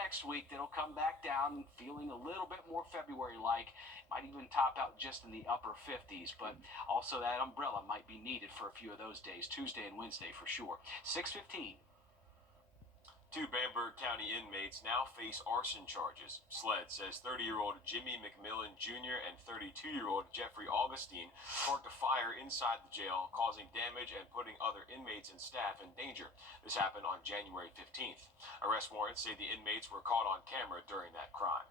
next week, then it'll come back down, feeling a little bit more February-like. Might even top out just in the upper 50s, but also that umbrella might be needed for a few of those days, Tuesday and Wednesday for sure. 6:15. Two Bamberg County inmates now face arson charges. SLED says 30-year-old Jimmy McMillan Jr. and 32-year-old Jeffrey Augustine sparked a fire inside the jail, causing damage and putting other inmates and staff in danger. This happened on January 15th. Arrest warrants say the inmates were caught on camera during that crime.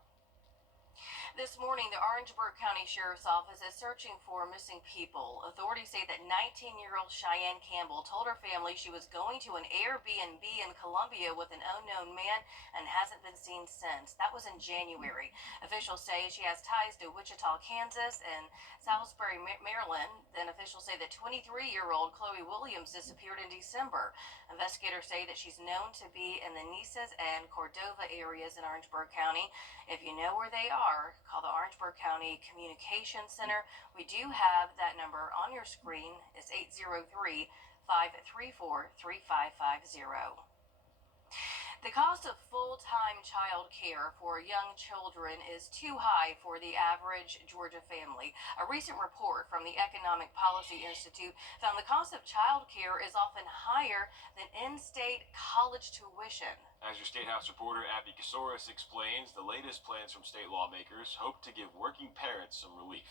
This morning, the Orangeburg County Sheriff's Office is searching for missing people. Authorities say that 19-year-old Cheyenne Campbell told her family she was going to an Airbnb in Columbia with an unknown man and hasn't been seen since. That was in January. Officials say she has ties to Wichita, Kansas, and Salisbury, Maryland. Then officials say that 23-year-old Chloe Williams disappeared in December. Investigators say that she's known to be in the Nices and Cordova areas in Orangeburg County. If you know where they are, call the Orangeburg County Communications Center. We do have that number on your screen. It's 803-534-3550. The cost of full-time child care for young children is too high for the average Georgia family. A recent report from the Economic Policy Institute found the cost of child care is often higher than in-state college tuition. As your State House reporter Abby Kasoris explains, the latest plans from state lawmakers hope to give working parents some relief.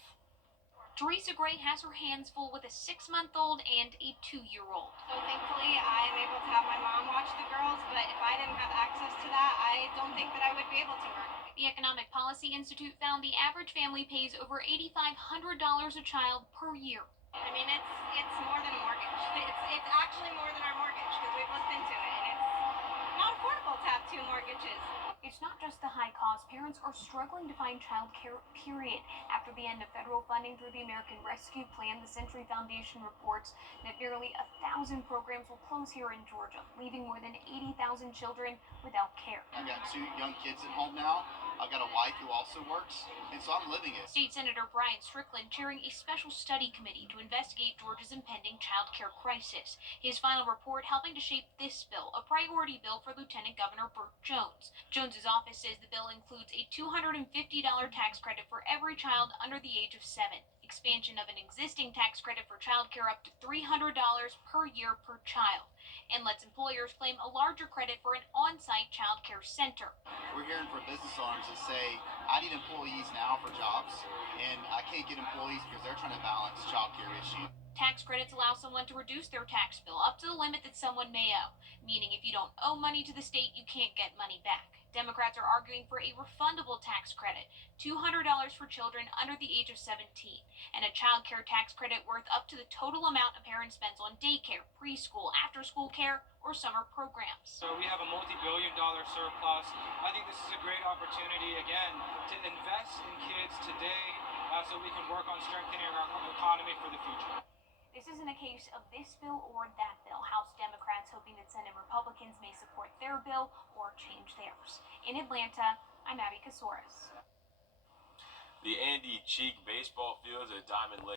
Teresa Gray has her hands full with a 6-month-old and a 2-year-old. So thankfully, I'm able to have my mom watch the girls, but if I didn't have access to that, I don't think that I would be able to work. The Economic Policy Institute found the average family pays over $8,500 a child per year. I mean, it's more than a mortgage. It's actually more than our mortgage because we've looked into it, and it's not affordable to have 2 mortgages. It's not just the high cost. Parents are struggling to find child care, period. After the end of federal funding through the American Rescue Plan, the Century Foundation reports that nearly 1,000 programs will close here in Georgia, leaving more than 80,000 children without care. I've got 2 young kids at home now. I've got a wife who also works, and so I'm living it. State Senator Brian Strickland chairing a special study committee to investigate Georgia's impending child care crisis. His final report helping to shape this bill, a priority bill for Lieutenant Governor Burt Jones. Jones's office says the bill includes a $250 tax credit for every child under the age of 7. Expansion of an existing tax credit for child care up to $300 per year per child, and lets employers claim a larger credit for an on-site child care center. We're hearing from business owners that say, I need employees now for jobs, and I can't get employees because they're trying to balance child care issues. Tax credits allow someone to reduce their tax bill up to the limit that someone may owe, meaning if you don't owe money to the state, you can't get money back. Democrats are arguing for a refundable tax credit, $200 for children under the age of 17, and a child care tax credit worth up to the total amount a parent spends on daycare, preschool, after-school care, or summer programs. So we have a multi-billion-dollar surplus. I think this is a great opportunity, again, to invest in kids today so we can work on strengthening our economy for the future. This isn't a case of this bill or that bill. House Democrats hoping that Senate Republicans may support their bill or change theirs. In Atlanta, I'm Abby Kasoris. The Andy Cheek baseball fields at Diamond Lake